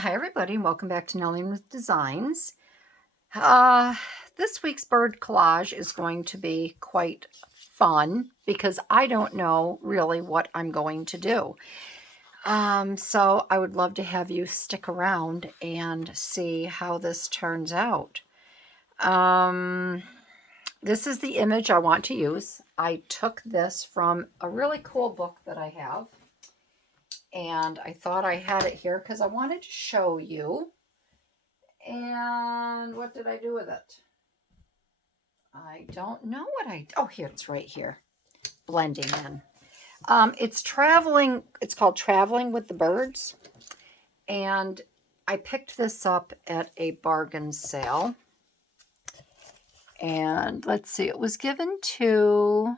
Hi everybody, and welcome back to Nellie with Designs. Uh, this week's bird collage is going to be quite fun because I don't know really what I'm going to do. So I would love to have you stick around and see how this turns out. This is the image I want to use. I took this from a really cool book that I have. And I thought I had it here because I wanted to show you. And what did I do with it? I don't know what oh, here, it's right here, blending in. It's traveling, it's called Traveling with the Birds. And I picked this up at a bargain sale. And let's see, it was given to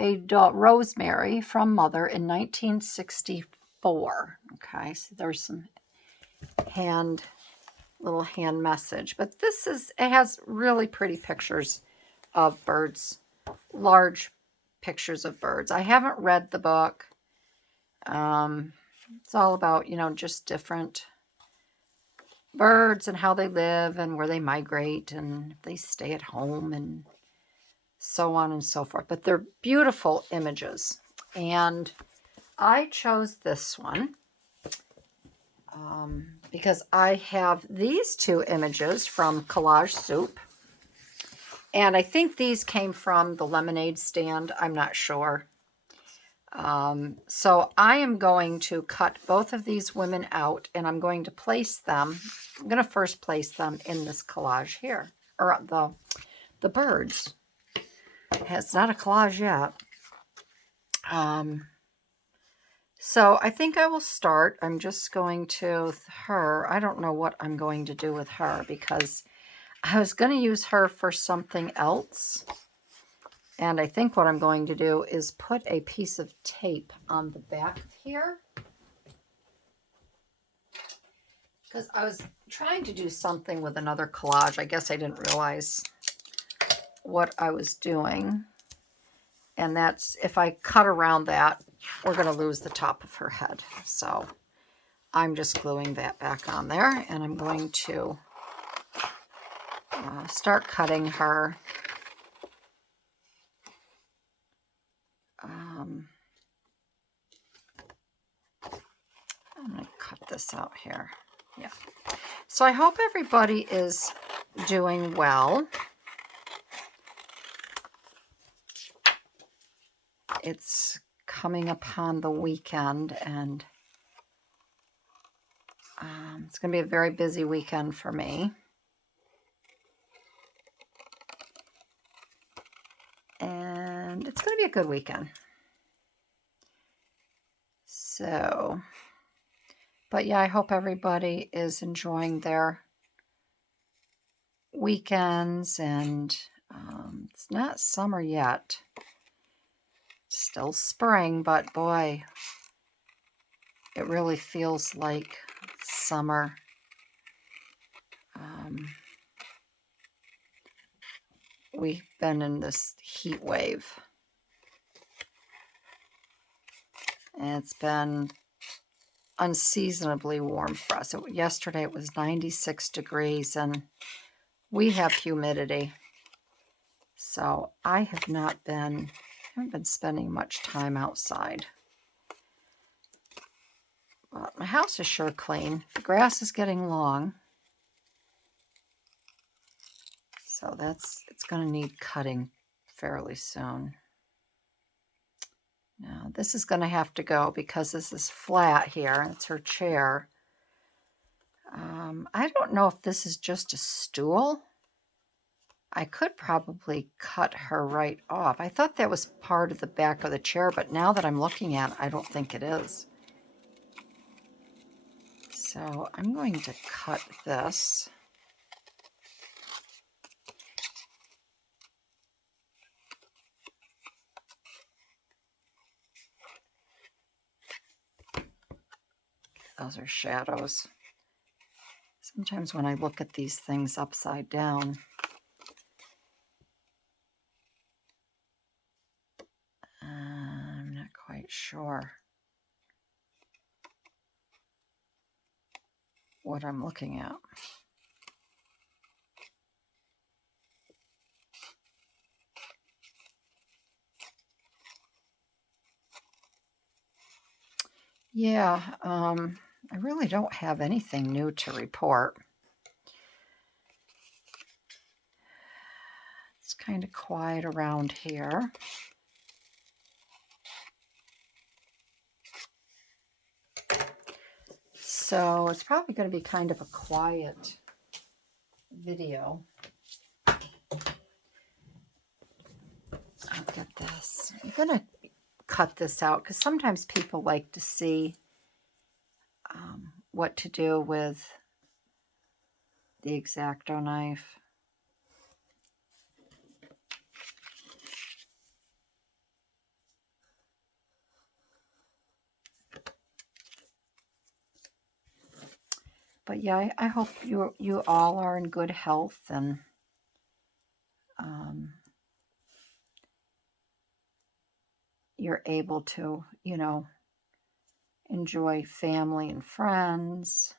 a Rosemary from Mother in 1964. Okay, so there's some little hand message, but it has really pretty pictures of birds, large pictures of birds. I haven't read the book. It's all about, just different birds and how they live and where they migrate and if they stay at home and so on and so forth. But they're beautiful images. And I chose this one because I have these two images from Collage Soup. And I think these came from the lemonade stand. I'm not sure. So I am going to cut both of these women out, and I'm going to place them. I'm going to first place them in this collage here, or the birds. It's not a collage yet. So I think I will start. I'm just going to her. I don't know what I'm going to do with her because I was going to use her for something else. And I think what I'm going to do is put a piece of tape on the back of here. Because I was trying to do something with another collage. I guess I didn't realize what I was doing. And that's, if I cut around that, we're going to lose the top of her head. So I'm just gluing that back on there. And I'm going to start cutting her. I'm going to cut this out here. Yeah. So I hope everybody is doing well. It's coming upon the weekend, and it's going to be a very busy weekend for me. And it's going to be a good weekend. So, but yeah, I hope everybody is enjoying their weekends, and it's not summer yet. It's still spring, but boy, it really feels like summer. We've been in this heat wave. And it's been unseasonably warm for us. Yesterday it was 96 degrees and we have humidity. So I haven't been spending much time outside. But my house is sure clean. The grass is getting long. So it's going to need cutting fairly soon. Now this is going to have to go because this is flat here. It's her chair. I don't know if this is just a stool. I could probably cut her right off. I thought that was part of the back of the chair, but now that I'm looking at it, I don't think it is. So I'm going to cut this. Those are shadows. Sometimes when I look at these things upside down, I'm not quite sure. what I'm looking at. Yeah, I really don't have anything new to report. It's kind of quiet around here. So it's probably going to be kind of a quiet video. Look at this. I'm going to cut this out because sometimes people like to see what to do with the X-Acto knife. But yeah, I hope you all are in good health and you're able to, you know, enjoy family and friends.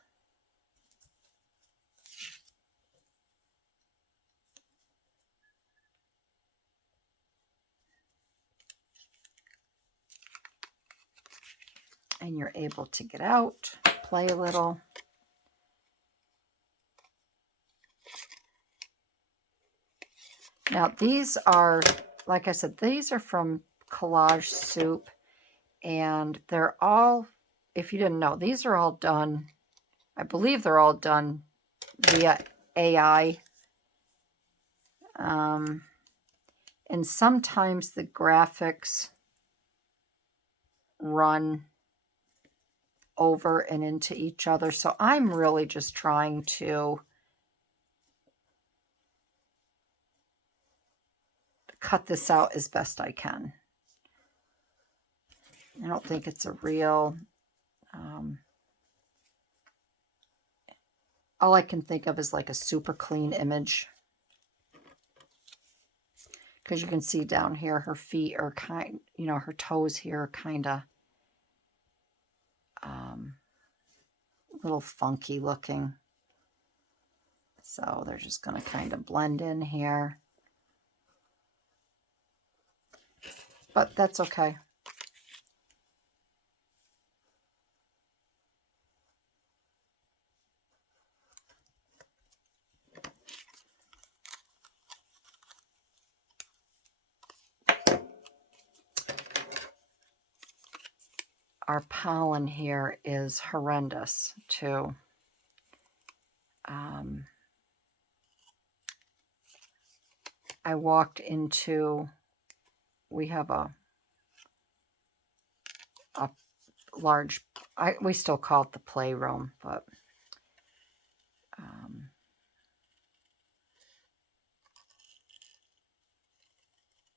And you're able to get out, play a little. Now, these are, like I said, these are from Collage Soup. And they're all, if you didn't know, these are all done, I believe they're all done via AI. And sometimes the graphics run over and into each other. So I'm really just trying to cut this out as best I can. I don't think it's a real, all I can think of is like a super clean image. Because you can see down here, her feet are kind, you know, her toes here are kind of a little funky looking. So they're just going to kind of blend in here. But that's okay. Our pollen here is horrendous too. I walked into, we have a large, we still call it the playroom, but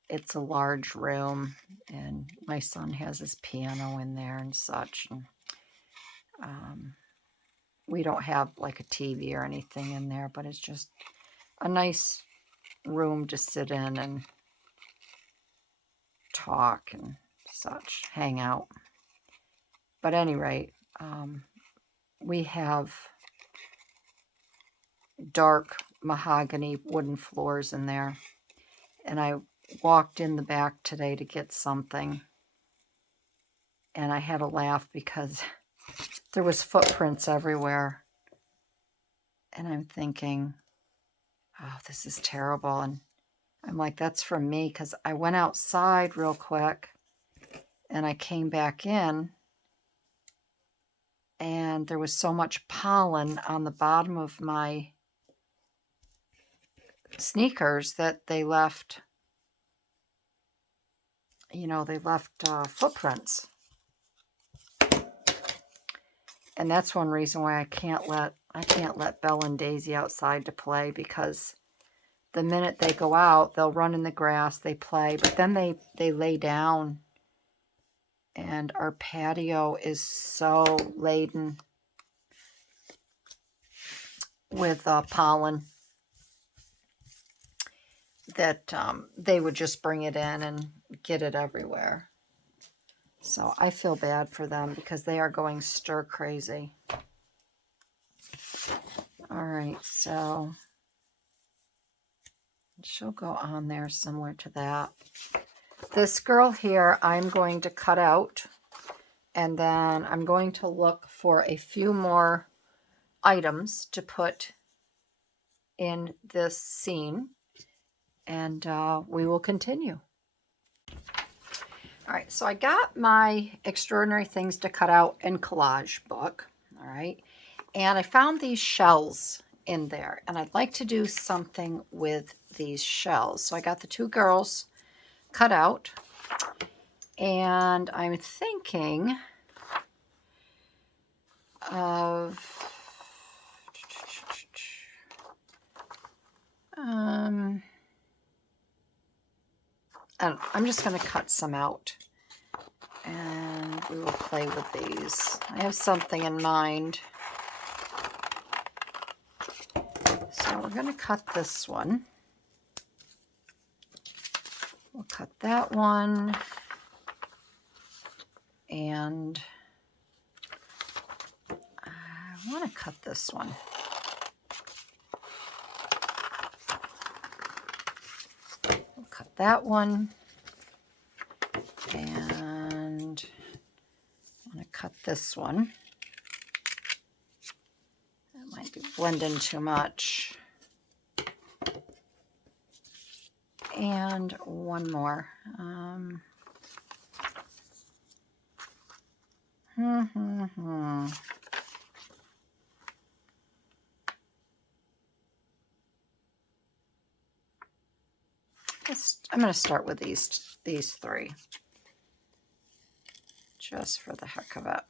it's a large room, and my son has his piano in there and such. And, we don't have like a TV or anything in there, but it's just a nice room to sit in and talk and such, hang out. But at any rate, we have dark mahogany wooden floors in there. And I walked in the back today to get something. And I had a laugh because there was footprints everywhere. And I'm thinking, oh, this is terrible. And I'm like, that's from me, because I went outside real quick and I came back in and there was so much pollen on the bottom of my sneakers that they left, you know, they left footprints. And that's one reason why I can't let Belle and Daisy outside to play, because the minute they go out, they'll run in the grass, they play, but then they lay down. And our patio is so laden with pollen that they would just bring it in and get it everywhere. So I feel bad for them because they are going stir crazy. All right, so she'll go on there similar to that. This girl here, I'm going to cut out, and then I'm going to look for a few more items to put in this scene, and we will continue. All right, so I got my Extraordinary Things to Cut Out and Collage book, all right, and I found these shells in there, and I'd like to do something with these shells. So I got the two girls cut out, and I'm thinking of I'm just going to cut some out, and we will play with these. I have something in mind. So we're going to cut this one. We'll cut that one, and I want to cut this one. We'll cut that one, and I want to cut this one. That might be blending too much. And one more. I'm going to start with these three, just for the heck of it.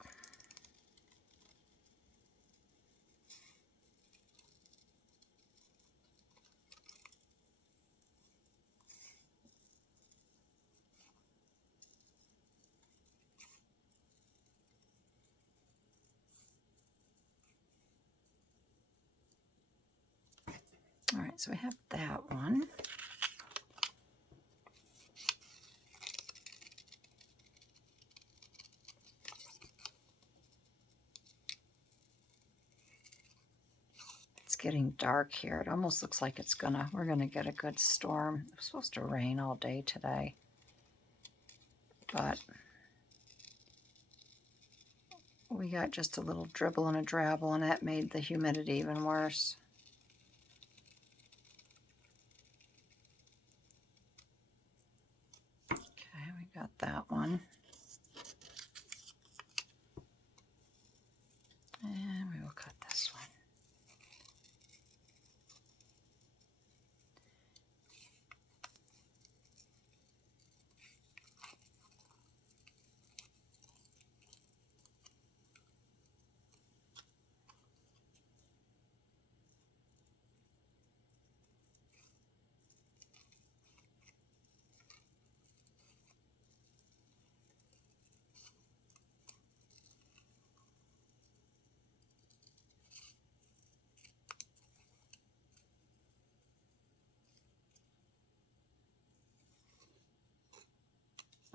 All right, so we have that one. It's getting dark here. It almost looks like we're gonna get a good storm. It's supposed to rain all day today, but we got just a little dribble and a drabble, and that made the humidity even worse. Okay, we got that one. And we will cut this one.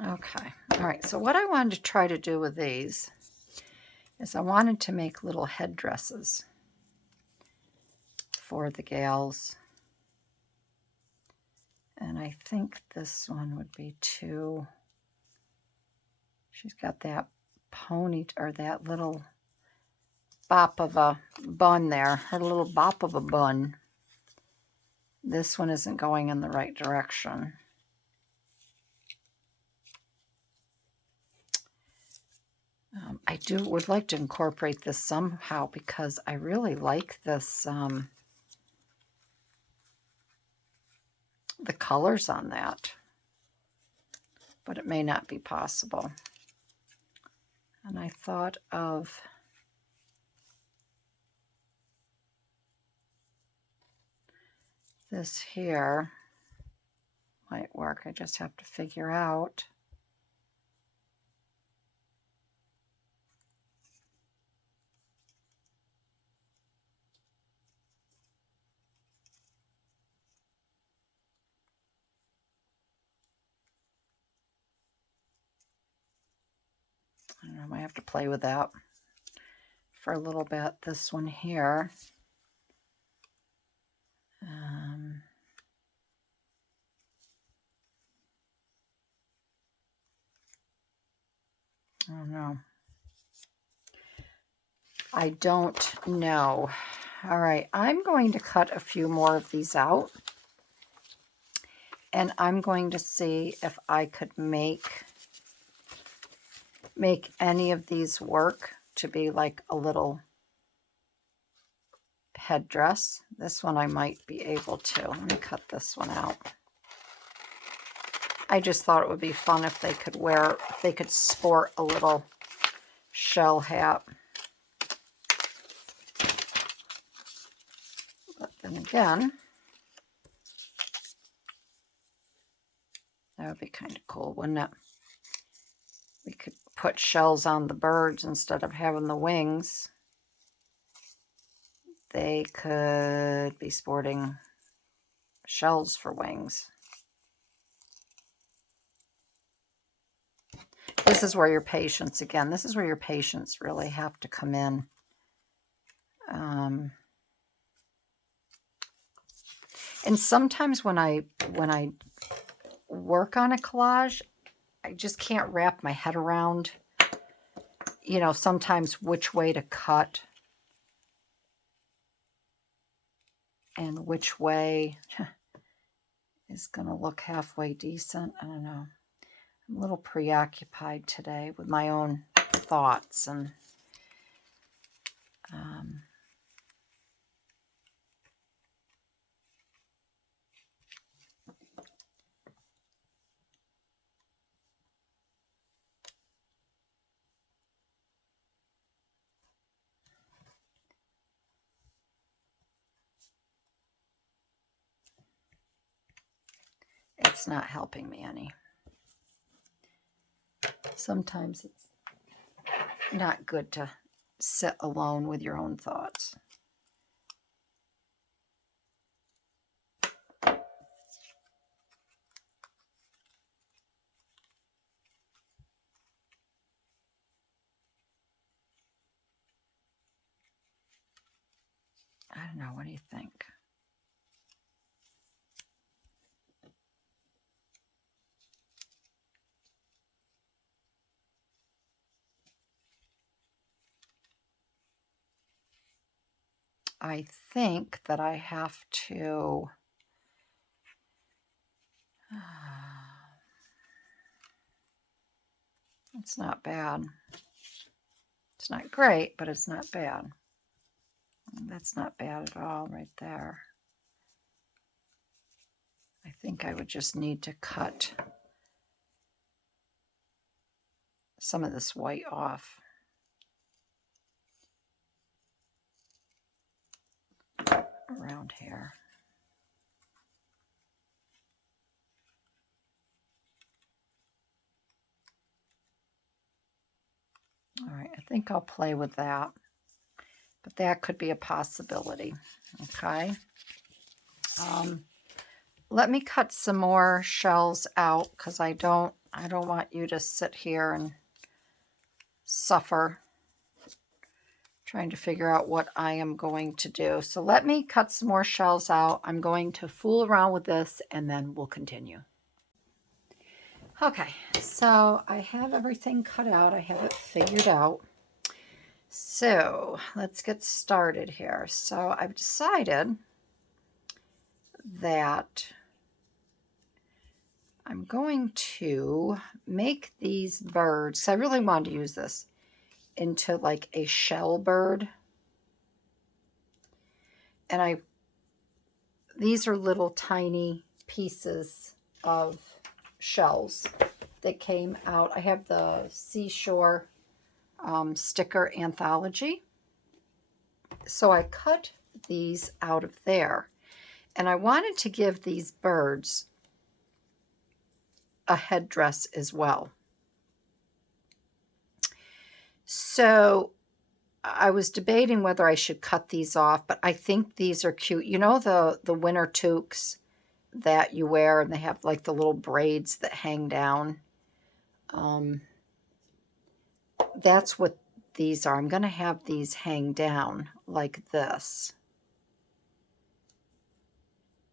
Okay, all right, so what I wanted to try to do with these is I wanted to make little headdresses for the gals. And I think this one would be too, she's got that pony, or that little bop of a bun there, her little bop of a bun. This one isn't going in the right direction. I would like to incorporate this somehow, because I really like this, the colors on that, but it may not be possible. And I thought of this here might work. I just have to figure out. I don't know, I might have to play with that for a little bit, this one here. Oh no. I don't know. All right, I'm going to cut a few more of these out. And I'm going to see if I could make any of these work to be like a little headdress. This one I might be able to. Let me cut this one out. I just thought it would be fun if they could sport a little shell hat. But then again, that would be kind of cool, wouldn't it? We could put shells on the birds instead of having the wings. They could be sporting shells for wings. This is where your patience, again, this is where your patience really have to come in. And sometimes when I work on a collage, I just can't wrap my head around, you know, sometimes which way to cut and which way is going to look halfway decent. I don't know. I'm a little preoccupied today with my own thoughts and it's not helping me any. Sometimes it's not good to sit alone with your own thoughts. I don't know, what do you think? I think that I have to it's not bad. It's not great, but it's not bad. That's not bad at all right there. I think I would just need to cut some of this white off. Around here. All right, I think I'll play with that, but that could be a possibility. Okay. Let me cut some more shells out because I don't want you to sit here and suffer trying to figure out what I am going to do. So let me cut some more shells out. I'm going to fool around with this and then we'll continue. Okay, so I have everything cut out. I have it figured out. So let's get started here. So I've decided that I'm going to make these birds, so I really wanted to use this, into like a shell bird. And these are little tiny pieces of shells that came out. I have the Seashore sticker anthology. So I cut these out of there. And I wanted to give these birds a headdress as well. So I was debating whether I should cut these off, but I think these are cute. You know the winter toques that you wear and they have like the little braids that hang down? That's what these are. I'm going to have these hang down like this.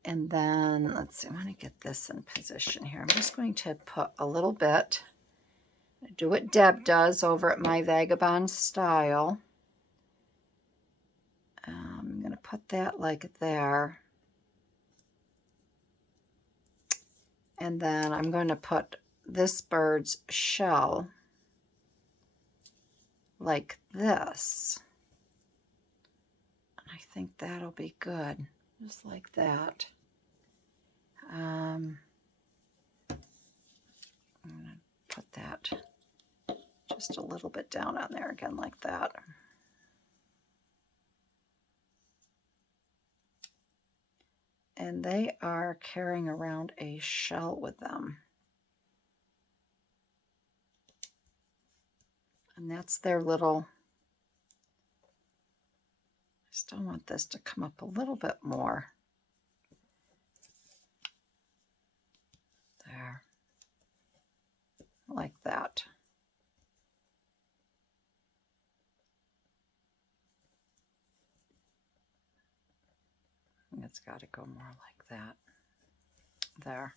And then, let's see, I want to get this in position here. I'm just going to put a little bit, do what Deb does over at My Vagabond Style. I'm going to put that like there. And then I'm going to put this bird's shell like this. And I think that'll be good, just like that. I'm going to put that just a little bit down on there again like that. And they are carrying around a shell with them. And that's their little, I still want this to come up a little bit more. There. Like that. It's got to go more like that. There.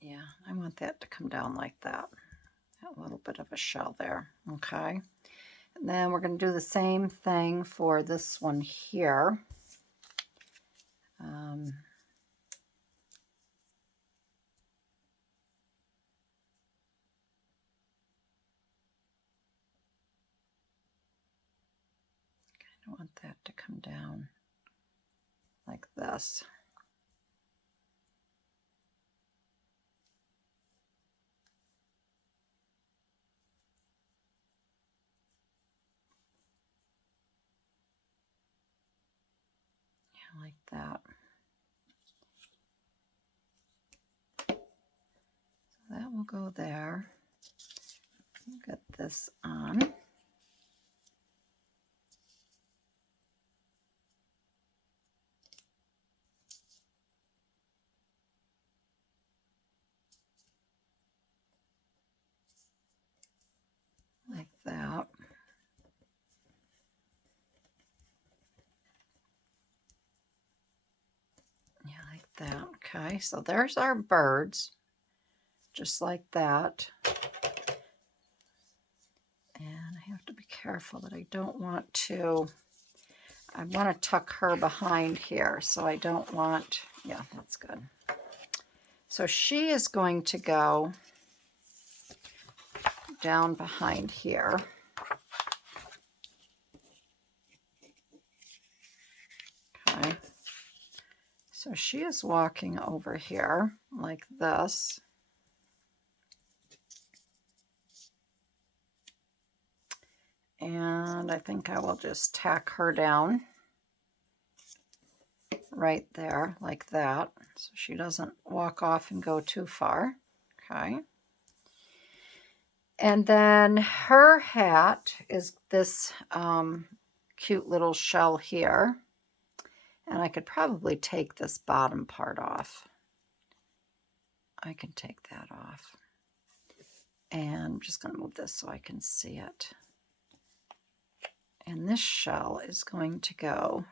Yeah, I want that to come down like that. A little bit of a shell there. Okay. And then we're going to do the same thing for this one here. I want that to come down like this. Yeah, like that. So that will go there. Get this on. Like that. Yeah, like that. Okay, so there's our birds, just like that. And I have to be careful that I don't want to, I want to tuck her behind here, so I don't want, yeah, that's good. So she is going to go down behind here. Okay. So she is walking over here like this. And I think I will just tack her down right there like that, so she doesn't walk off and go too far. Okay. And then her hat is this cute little shell here. And I could probably take this bottom part off. I can take that off. And I'm just going to move this so I can see it. And this shell is going to go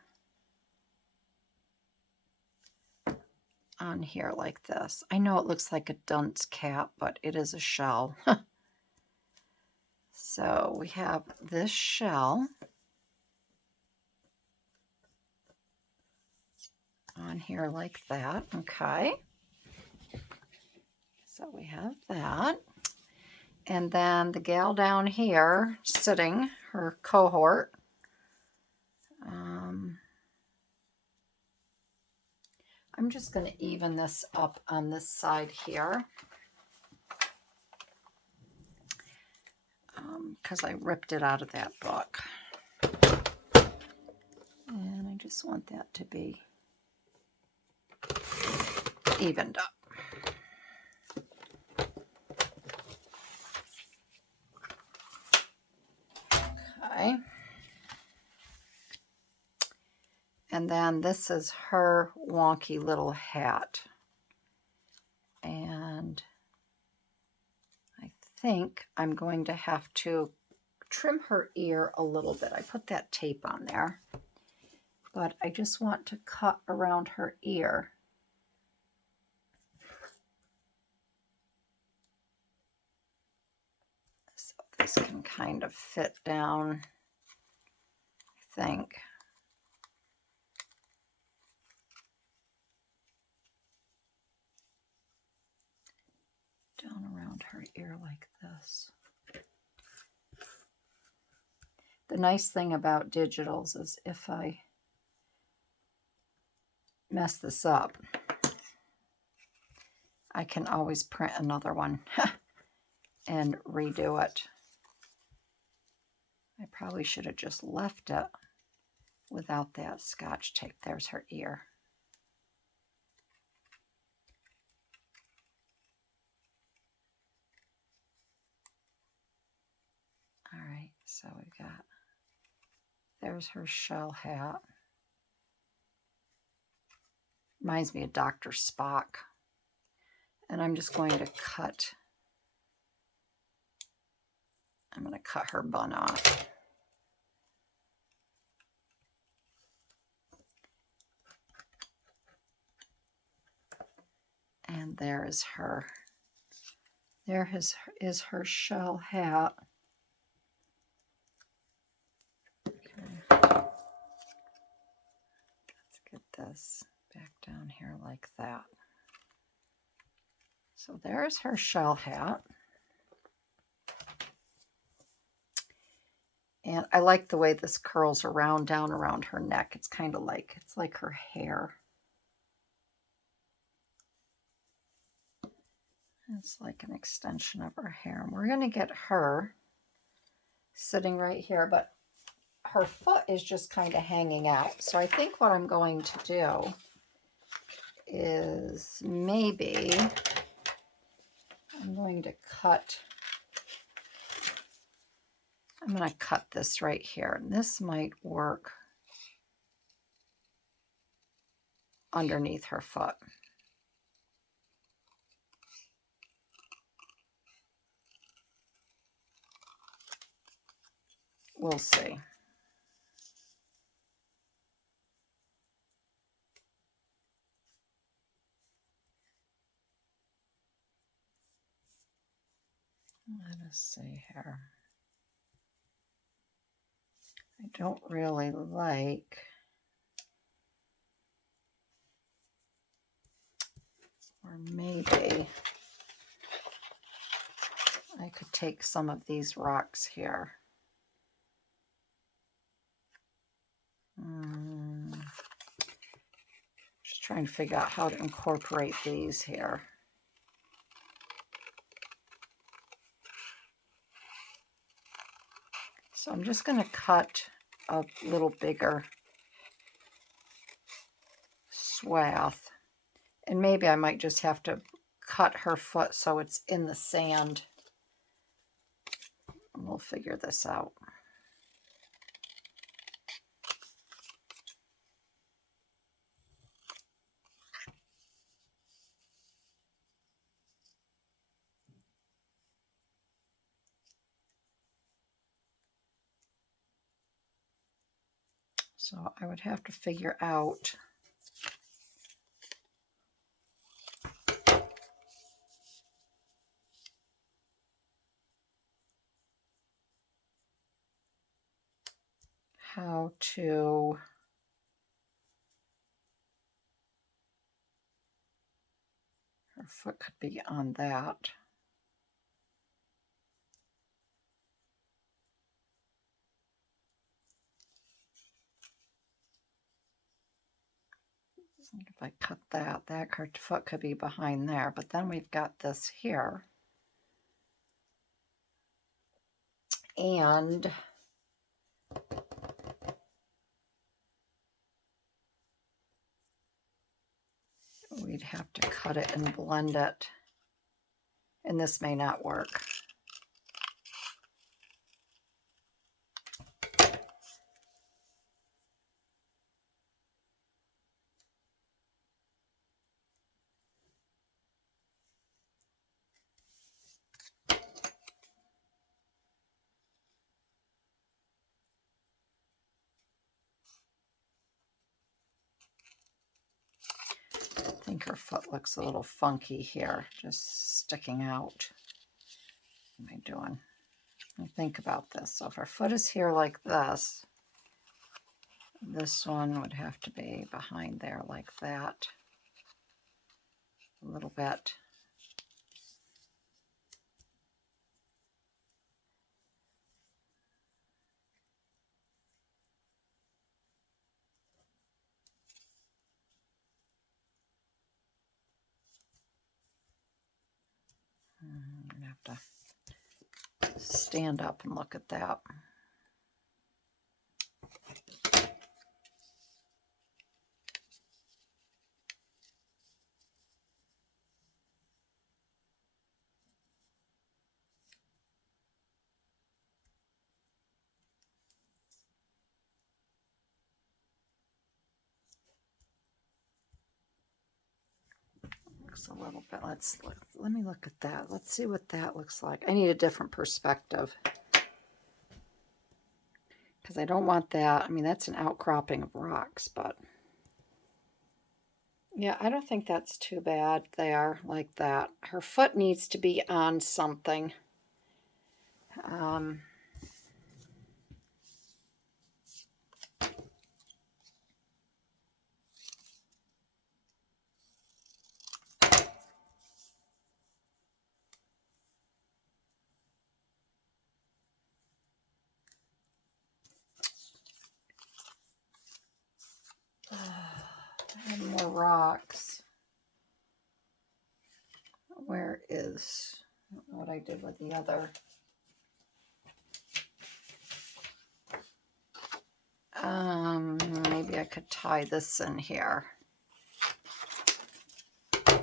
on here like this. I know it looks like a dunce cap, but it is a shell. So we have this shell on here like that. Okay. So we have that. And then the gal down here sitting, her cohort. I'm just going to even this up on this side here. Because I ripped it out of that book. And I just want that to be evened up. Okay. And then this is her wonky little hat. And I think I'm going to have to trim her ear a little bit. I put that tape on there, but I just want to cut around her ear. So this can kind of fit down, I think. Down around her ear like this. The nice thing about digitals is if I mess this up, I can always print another one and redo it. I probably should have just left it without that Scotch tape. There's her ear. All right, so we've got, there's her shell hat. Reminds me of Dr. Spock. And I'm just going to cut, I'm going to cut her bun off. And there is her, there is her shell hat. Okay. Let's get this back down here like that. So there's her shell hat. And I like the way this curls around, down around her neck. It's kind of like, it's like her hair. It's like an extension of her hair. And we're going to get her sitting right here, but her foot is just kind of hanging out. So I think what I'm going to do is maybe I'm going to cut, I'm going to cut this right here. And this might work underneath her foot. We'll see. Let us see here. I don't really like, or maybe I could take some of these rocks here. Just trying to figure out how to incorporate these here. So I'm just going to cut a little bigger swath. And maybe I might just have to cut her foot so it's in the sand. And we'll figure this out. So I would have to figure out how to her foot could be on that. If I cut that, her foot could be behind there, but then we've got this here. And we'd have to cut it and blend it. And this may not work. think her foot looks a little funky here, just sticking out. What am I doing? Let me think about this. So if her foot is here like this one would have to be behind there like that. A little bit. I'm gonna have to stand up and look at that. Looks a little bit, let me look at that. Let's see what that looks like. I need a different perspective, because I don't want that. I mean, that's an outcropping of rocks, but yeah, I don't think that's too bad there, like that. Her foot needs to be on something. I have more rocks. Where is, I don't know what I did with the other. Maybe I could tie this in here. I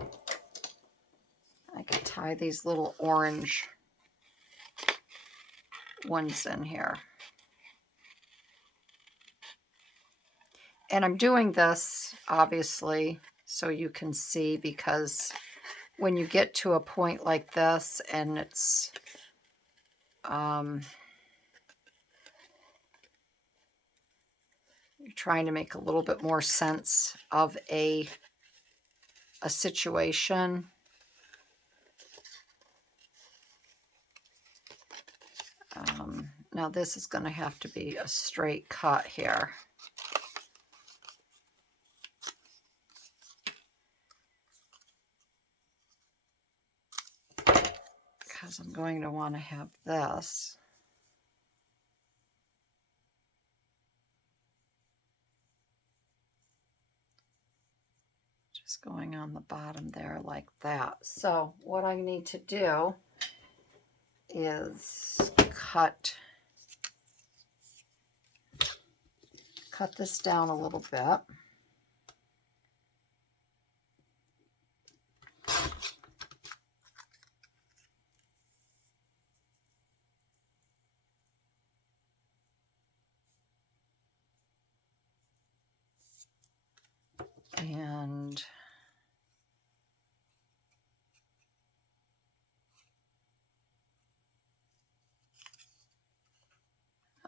could tie these little orange ones in here. And I'm doing this, obviously, so you can see, because when you get to a point like this and it's you're trying to make a little bit more sense of a situation. Now this is going to have to be a straight cut here. Because I'm going to want to have this. Just going on the bottom there like that. So what I need to do is cut this down a little bit. And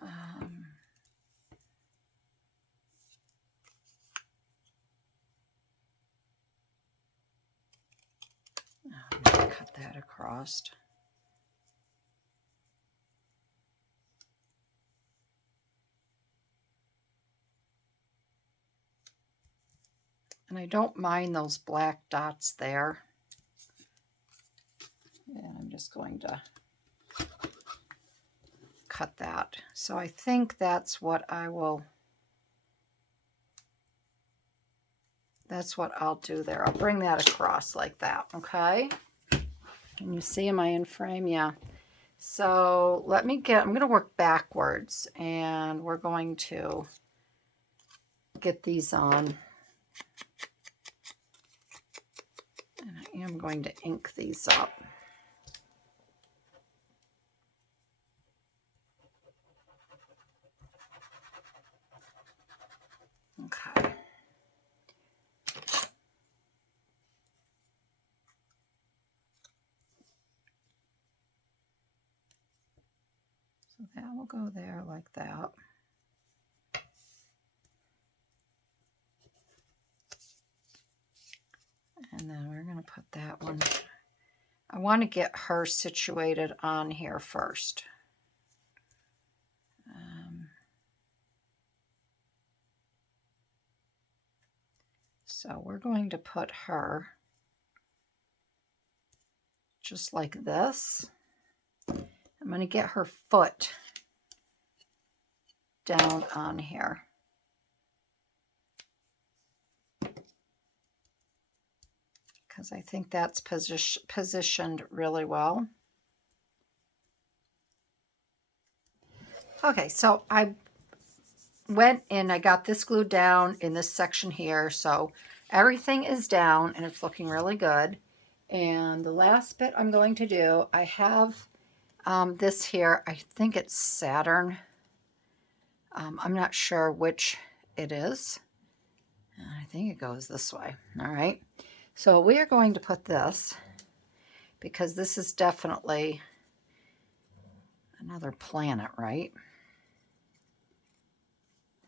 I'm going to cut that across. And I don't mind those black dots there. And I'm just going to cut that. So I think that's what I'll do there. I'll bring that across like that, okay? Can you see, am I in frame? Yeah. So I'm going to work backwards, and we're going to get these on. And I am going to ink these up. Okay. So that will go there like that. to put that one. I want to get her situated on here first. So we're going to put her just like this. I'm going to get her foot down on here. Because I think that's positioned really well. Okay, so I went and I got this glued down in this section here. So everything is down and it's looking really good. And the last bit I'm going to do, I have this here. I think it's Saturn. I'm not sure which it is. I think it goes this way. All right. So we are going to put this, because this is definitely another planet, right?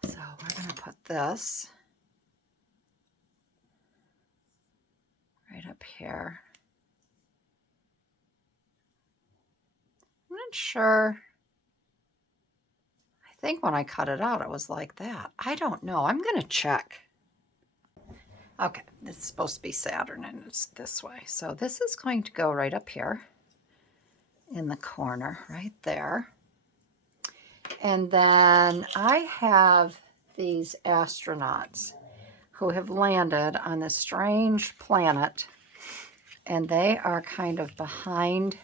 So we're going to put this right up here. I'm not sure. I think when I cut it out, it was like that. I don't know. I'm going to check. Okay, it's supposed to be Saturn, and it's this way. So this is going to go right up here in the corner, right there. And then I have these astronauts who have landed on this strange planet, and they are kind of behind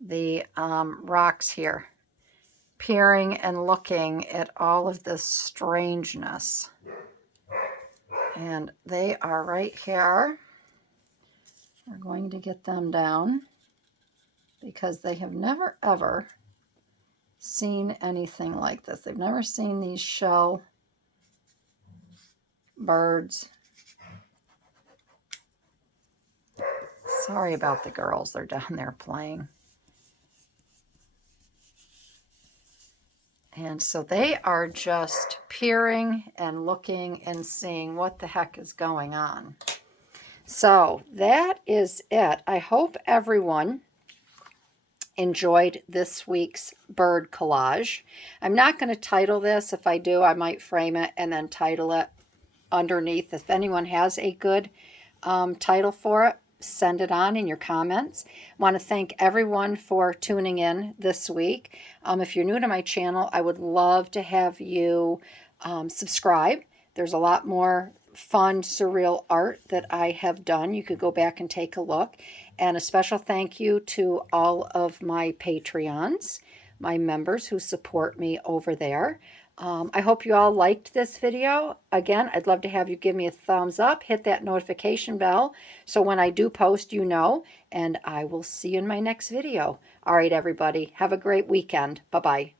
the rocks here, peering and looking at all of this strangeness. And they are right here. We're going to get them down because they have never ever seen anything like this. They've never seen these shell birds. Sorry about the girls. They're down there playing. And so they are just peering and looking and seeing what the heck is going on. So that is it. I hope everyone enjoyed this week's bird collage. I'm not going to title this. If I do, I might frame it and then title it underneath. If anyone has a good title for it, send it on in your comments. I want to thank everyone for tuning in this week. If you're new to my channel, I would love to have you subscribe. There's a lot more fun surreal art that I have done. You could go back and take a look. And a special thank you to all of my Patreons, my members who support me over there. I hope you all liked this video. Again, I'd love to have you give me a thumbs up, hit that notification bell, so when I do post, you know, and I will see you in my next video. All right, everybody, have a great weekend. Bye-bye.